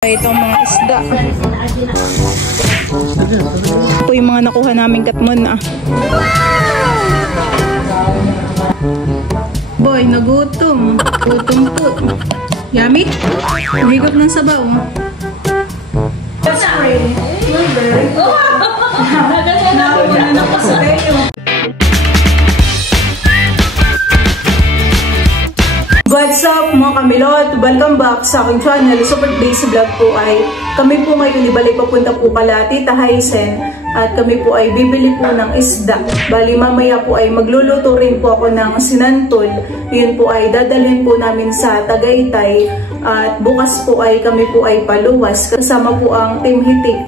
Itong mga isda. Ito yung mga nakuha naming katmon ah. Boy, nagutom. Gutom po. Yummy? Higop ng sabaw. Spray. Nakuha na ako sa kayo. What's up mga kamilot? Welcome back sa aking channel. Super Days Vlog po ay kami po ngayon ibalik papunta po kala Tita Haisen at kami po ay bibili po ng isda. Bali mamaya po ay magluluto rin po ako ng sinantol. Yun po ay dadalhin po namin sa Tagaytay at bukas po ay kami po ay paluwas kasama po ang Team Hitik.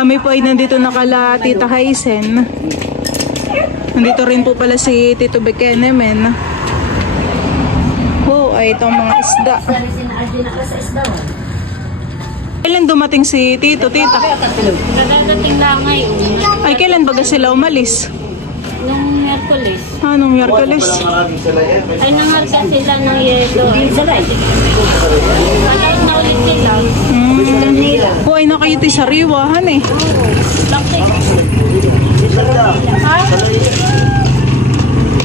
Kami po ay nandito na kala Tita Haisen. Nandito rin po pala si Tito Bekenemen. Oh, ay itong mga isda. Kailan dumating si Tito, Tita? Dadating na ngayon. Ay, kailan baga sila umalis? Nung Miyerkules. Ah, nung Miyerkules. Ay, nangarga sila ng yelo. Kaya na ulit sila. Oh, ay nakayuti sa riwahan eh. Laktik. Ha?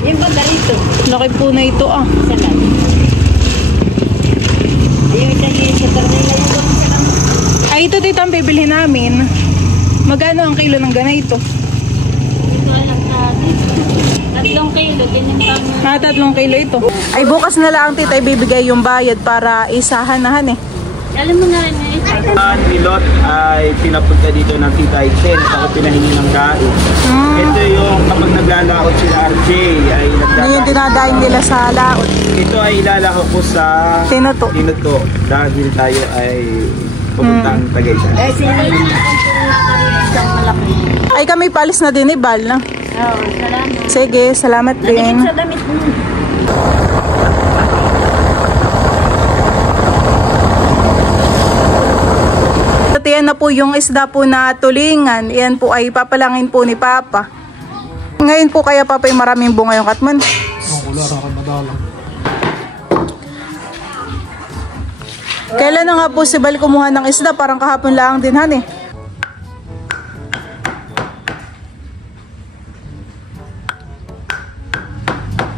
Yung baga ito. Laki po na ito ah. Sakat. Yung isa niya sa karnila yung Ay, ito Tita ang bibilhin namin. Magkano ang kilo ng ganito? ito alam natin. 3 kilo. Tinimpang. 3 kilo ito. Ay, bukas na lang Tita ibibigay yung bayad para isahanahan eh. Alam mo na rin eh. Ang Milot ay pinapunta dito ng Tita Haisen at ako pinahingi ng kain. Ito yung kapag naglalaot sila RJ ay Ano yung dinadaing nila sa laot? Ito ay ilalako ko sa Tinuto. dahil tayo ay pupuntang Tagaytay. Eh, sila yung natin kung nakarin isang malaki. Ay, kami palis na din Bal na. Oo, salamat. Sige, salamat din. Sa damit mo. Yan na po yung isda po na tulingan. Yan po ay papalangin po ni Papa. Ngayon po kaya Papa yung maraming bunga yung katman. Kailan na nga po si Bal kumuha ng isda? Parang kahapon lang din han eh.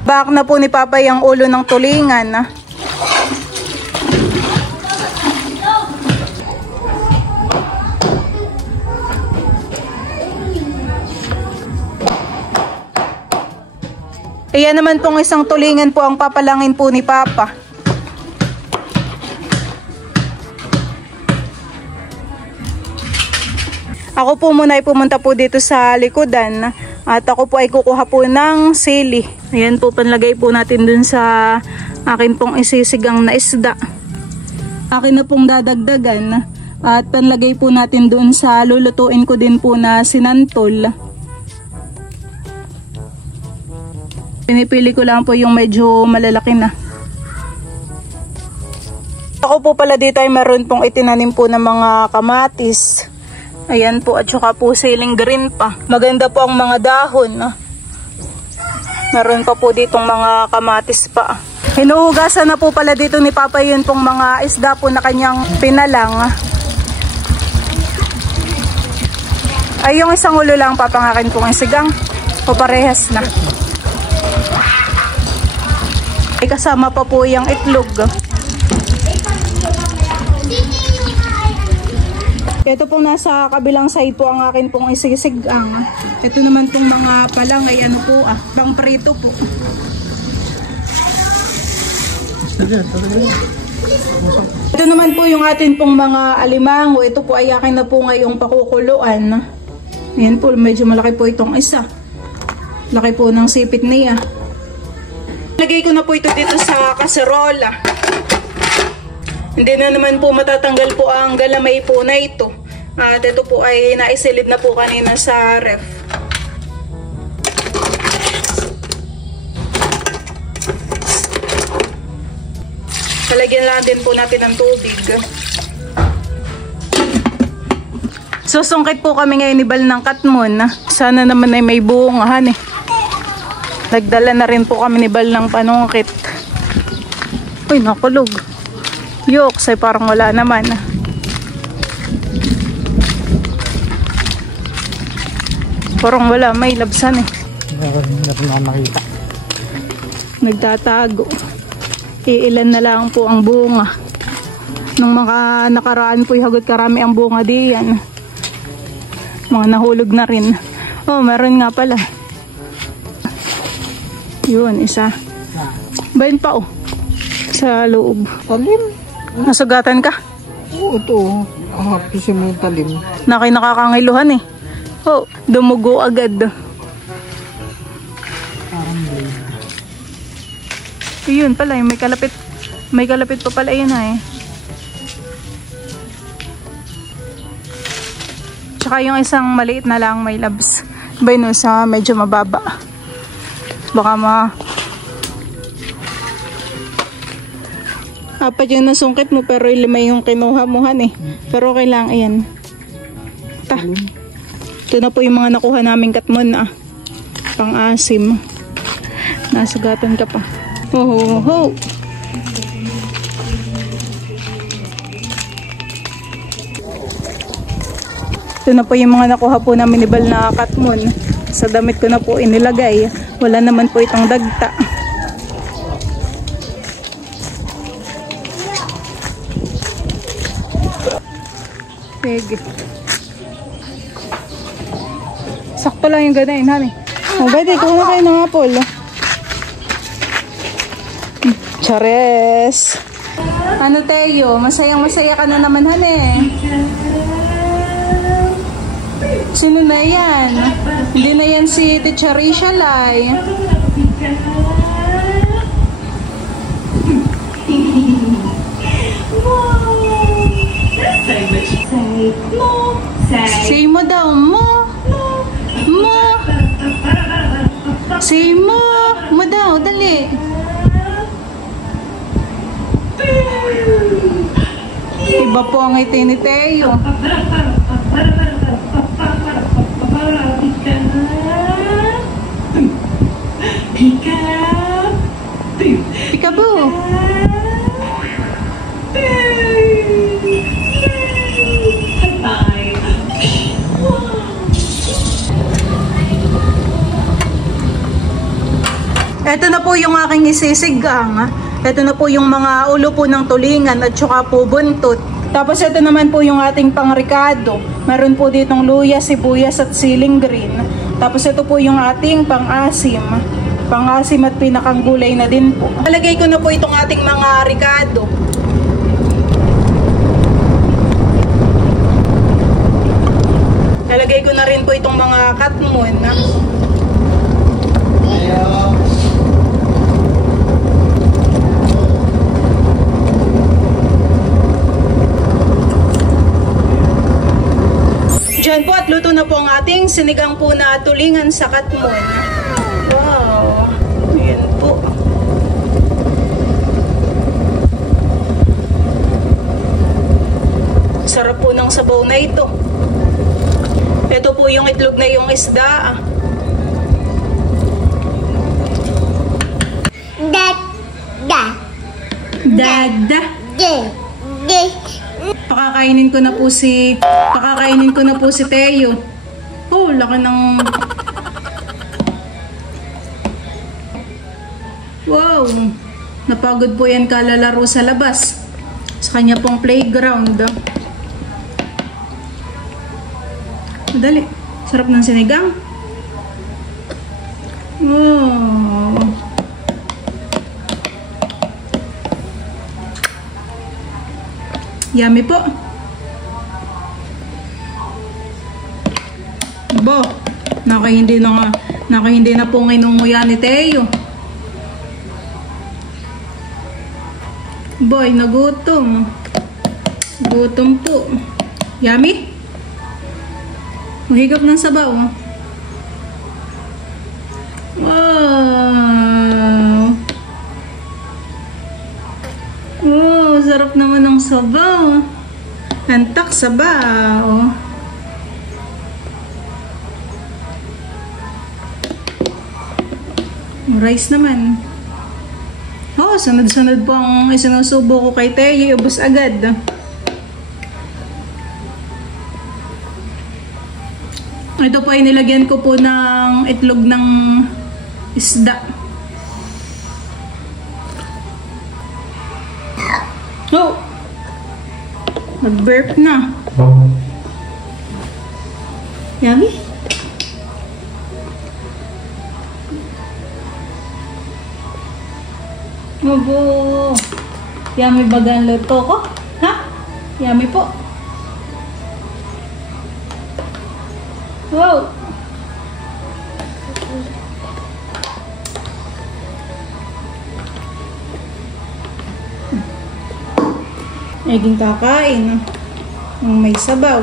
Back na po ni Papa yung ulo ng tulingan. Ayan naman pong isang tulingan po ang papalangin po ni Papa. Ako po muna ay pumunta po dito sa likodan at ako po ay kukuha po ng sili. Ayan po panlagay po natin dun sa akin pong isisigang na isda. Akin na pong dadagdagan at panlagay po natin dun sa lulutuin ko din po na sinantol. Pinipili ko lang po yung medyo malalaki na. Ako po pala dito ay meron pong itinanim po ng mga kamatis. Ayan po at saka po siling green pa. Maganda po ang mga dahon. Meron pa po ditong mga kamatis pa. Hinuhugasan na po pala dito ni Papa yun pong mga isda po na kanyang pinalang. Ay yung isang ulo lang papangakin pong isigang. O parehas na. Ay kasama pa po yung itlog. Ito pong nasa kabilang side po ang akin pong isisigang. Ito naman pong mga palang ay ano po pang prito po. Ito naman po yung atin pong mga alimango. Ito po ay akin na po ngayong pakukuluan. Ayan po, medyo malaki po itong isa. Laki po ng sipit niya. Lagay ko na po ito dito sa kaserola. Hindi na naman po matatanggal po ang galamay po na ito. At ito po ay naisilid na po kanina sa ref. Lalagyan lang din po natin ng tubig. Susungkit po kami ngayon ni Bal ng katmon. Sana naman ay may bungahan eh. Nagdala na rin po kami ni Bal ng panungkit. Uy, nakulog. Yoks ay parang wala naman. Parang wala, may labsan eh. Hindi na makita. Nagtatago. Iilan na lang po ang bunga. Nung mga nakaraan po hagod karami ang bunga diyan. Mga nahulog na rin. Oh, meron nga pala. Yun, isa. Bayan pa oh. Sa loob. Talim? Nasugatan ka? Oo, ito. Kasi mo yung talim. Nakakangiluhan eh. Oh, dumugo agad. Yun pala, may kalapit. May kalapit pa pala yun eh. Tsaka yung isang maliit na lang may labs. Bay no, sa medyo mababa. Baka apat yung nasungkit mo pero 5 yung kinuha mo han eh. Pero okay lang, ayan. Ta. Ito na po yung mga nakuha naming katmon pang-asim. Nasugatan ka pa. Ho ho ho. Ito na po yung mga nakuha po namin ni Bal na katmon. Sa damit ko na po inilagay. Wala naman po itong dagta. Pege. Sakto lang yung ganain, honey. Oh, pwede, kuha na kayo ng apple. Chares! Ano, Teo? Masayang-masaya ka na naman, honey. Sino na yan? Hindi na yan si Teacher Rachel, ay. Say mo daw, mo. Mo. Say mo. Mo daw, dali. Iba po ang ngiti ni Teo. Peekaboo. Ito na po yung aking isisigang. Ito na po yung mga ulo po ng tulingan at saka po buntot. Tapos ito naman po yung ating pangrikado. Meron po ditong luya, sibuyas at siling green. Tapos ito po yung ating pang-asim. Pang-asim at pinakang gulay na din po. Palagay ko na po itong ating mga ricado. Lalagay ko na rin po itong mga katmon. Diyan po at luto na po ang ating sinigang po na tulingan sa katmon. Wow! Ayan po. Sarap po ng sabaw na ito. Ito po yung itlog na yung isda. Dada. Pakakainin ko na po si Teo. Oh, laki ng wow. Napagod po yan kalalaro sa labas. Sa kanya pong playground. Madali. Sarap ng sinigang. Wow. Yummy po. Bo, nakahindi na po nginunguya ni Teo. Boy, nagutom. Gutom po. Yummy? Mahigap ng sabaw. Wow. sarap naman ng sabaw. Antak sabaw. Rice naman. Oh, sunod-sunod po ang isinusubo ko kay Teo. Ubus agad. Ito po ay nilagyan ko po ng itlog ng isda. Oh! Nag-burp na. Yummy. Obo. Yummy baga ang luto ko. Ha? Yummy po. Wow. Naging kakain ng may sabaw.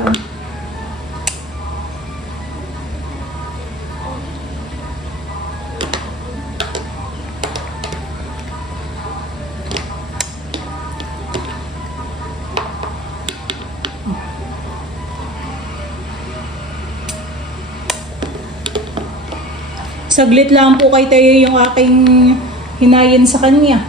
Saglit lang po kay Teo yung aking hinayin sa kanya.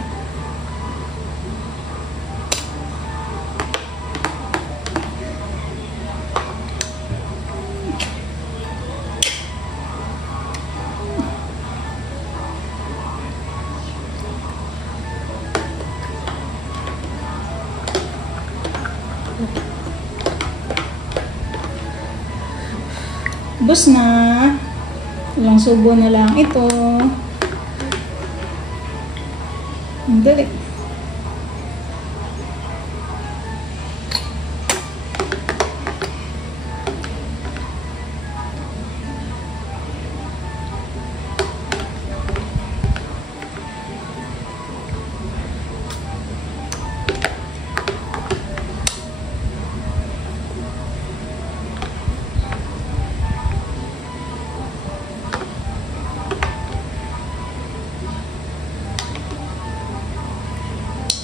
Bus na. Ilang subo na lang ito. Ang dali.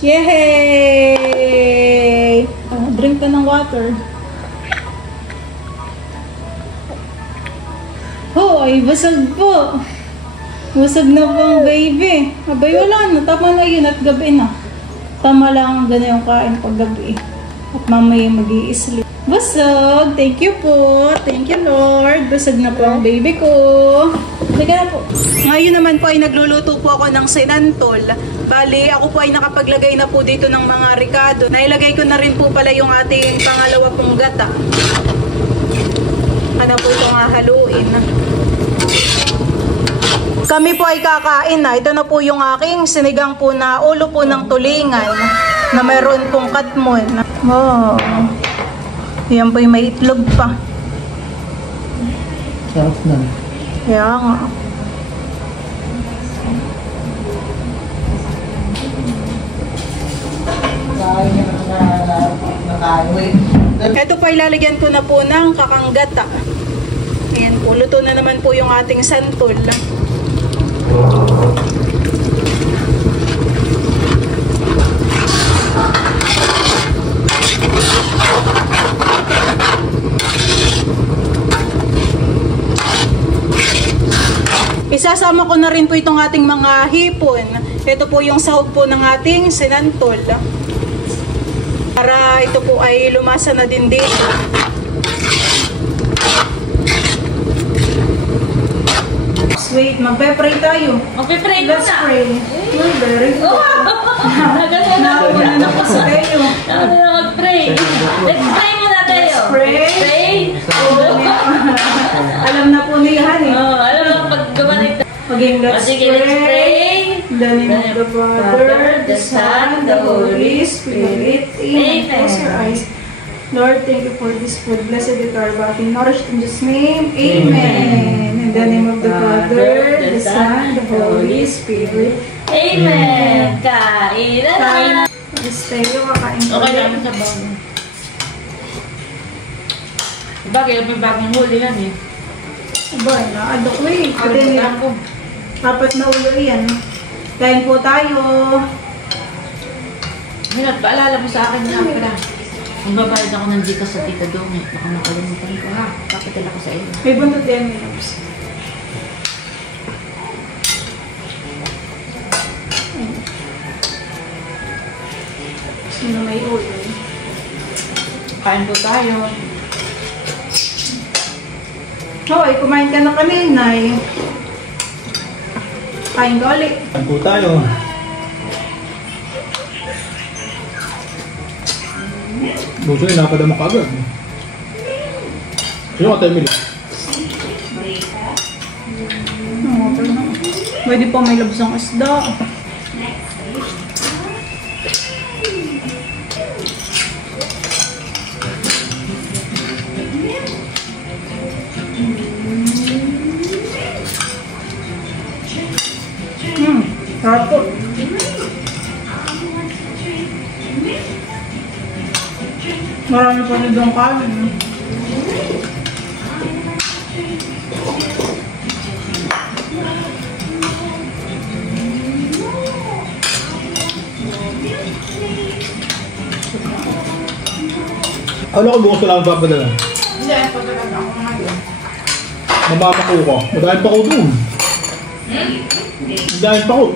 Yay! Oh, drink ka ng water. Oh, ay basag po. Basag na po ang baby. Abay, wala na. Tama na yun at gabi na. Tama lang ganyan yung kain pag gabi. At mamaya mag-i-sleep. Basag! Thank you po. Thank you, Lord. Basag na po ang baby ko. Halika na po. Ngayon naman po ay nagluluto po ako ng sinantol. Bali, ako po ay nakapaglagay na po dito ng mga ricado. Nailagay ko na rin po pala yung ating pangalawa pong gata. Ano po itong hahaluin. Kami po ay kakain na. Ito na po yung aking sinigang po na ulo po ng tulingan na mayroon pong katmon. Wow. Yan po yung may itlog pa. Sarap na. Kaya nga. Ito po ilalagyan ko na po ng kakanggata. Ayan po, luto na naman po yung ating santol. Isasama ko na rin po itong ating mga hipon. Ito po yung sahog po ng ating sinantol. Para ito po ay lumasa na din dito. Wait, magpe-pray tayo. Magpe-pray Let's na. pray. Very good. Nauna na po sa tayo. Mag-pray. Let's pray muna tayo. Let's pray. Pray. Alam na po niya, honey. Alam mo paggawa nito. Okay, let's Sige, let's pray. In the name of the Father, the Son, the Holy Spirit. Amen. Close your eyes. Lord, thank you for this food. Blessed be our body, nourished in Jesus' name. Amen. In the name of the Father, the Son, the Holy Spirit. Amen. Kain na. Just tayo, kakain ko. Okay lang sa bago. Bagay, may bagong huli yan eh. Aba, naadok ko eh. Pati nila ko. Apat na ulo yan. Kain po tayo. Minot, paalala mo sa akin nga pala. Magbabayad ako ng Gcash sa Tita Domi. Baka nakalimutan ko ha. Papadala ko sa iyo. May buntot yan, Minobs. Sino may ulo? Kain po tayo. Hoy, kumain ka na kanina eh. Kain ka ulit. Kain po tayo. Buso yun, napadama ka agad. Sino ka tayo, Emily? Pwede pa may labsang isda. Sarap po. Marami pa rin doon kanin. Ano ko bukas ko lang papadala? Hindi, pagkakas ako ngayon. Mababako ko. Madahil pa ko doon. Madahil pa ko.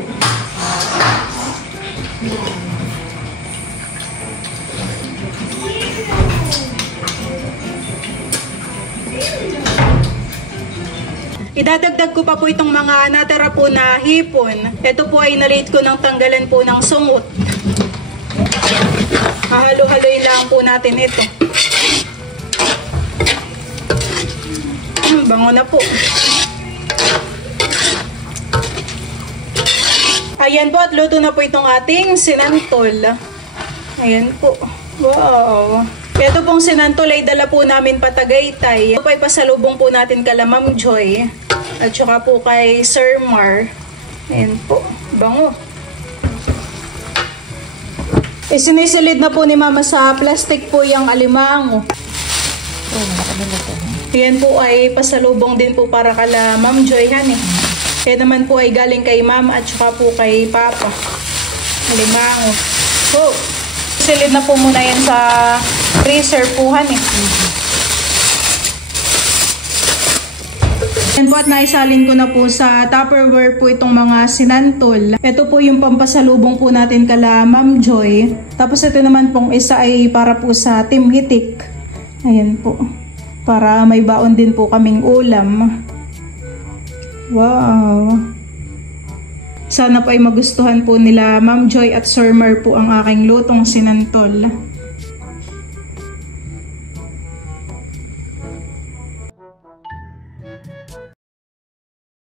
Idadagdag ko pa po itong mga natira po na hipon. Ito po ay na-rate ko ng tanggalan po ng sungot. Hahalo-haloy lang po natin ito. Bango na po. Ayan po at luto na po itong ating sinantol. Ayan po. Wow. Ito pong sinantol ay dala po namin pa Tagaytay. Ito po ay pasalubong po natin kala Ma'am Joy. At saka po kay Sir Mar. Ayan po. Bango. Isinisilid na po ni Mama sa plastic po yung alimango. Yan po ay pasalubong din po para kala Ma'am Joy han eh. Yan naman po ay galing kay Ma'am at saka po kay Papa. Alimango. So, silid na po muna yan sa freezer po han eh. Yan po at naisalin ko na po sa Tupperware po itong mga sinantol. Ito po yung pampasalubong po natin kala Ma'am Joy. Tapos ito naman pong isa ay para po sa Team Hitik. Ayan po. Para may baon din po kaming ulam. Wow. Sana po ay magustuhan po nila Ma'am Joy at Sir Mer po ang aking lutong sinantol.